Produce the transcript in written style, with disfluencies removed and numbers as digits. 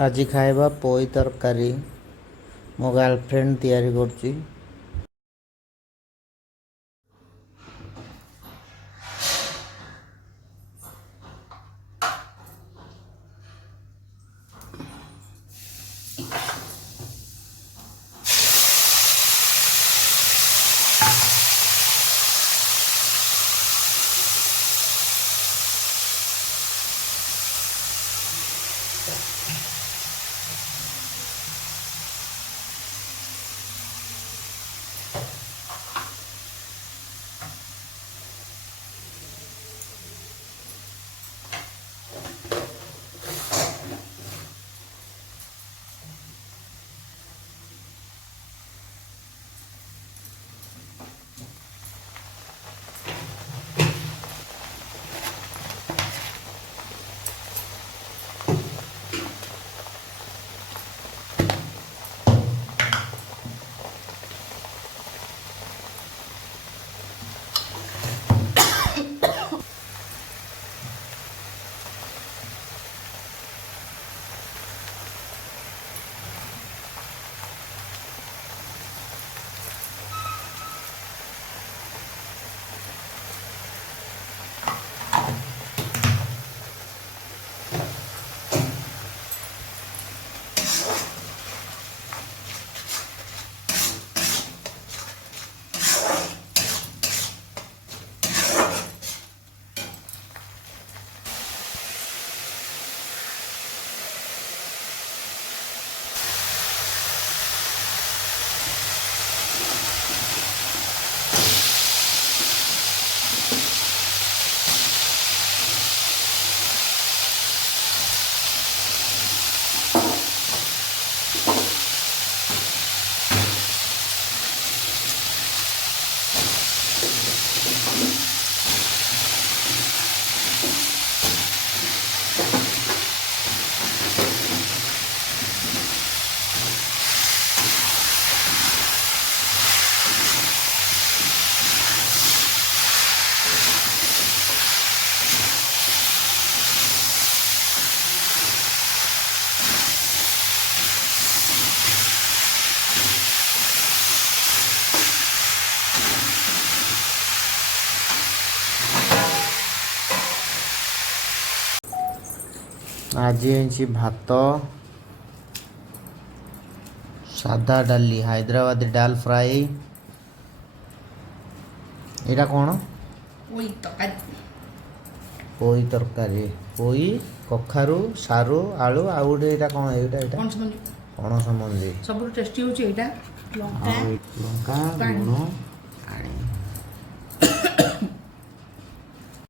आज खाइबा पोई तरकारी मो गर्लफ्रेंड तैयारी करची। आज भात सादा डाली हैदराबादी डाल फ्राई एटा कौन पोई तरकारी पोई कखारू सारू आलू आ गोटे एटा कौन एटा एटा पणस मंजी सब टेस्टी होची एटा लंका लूण पानी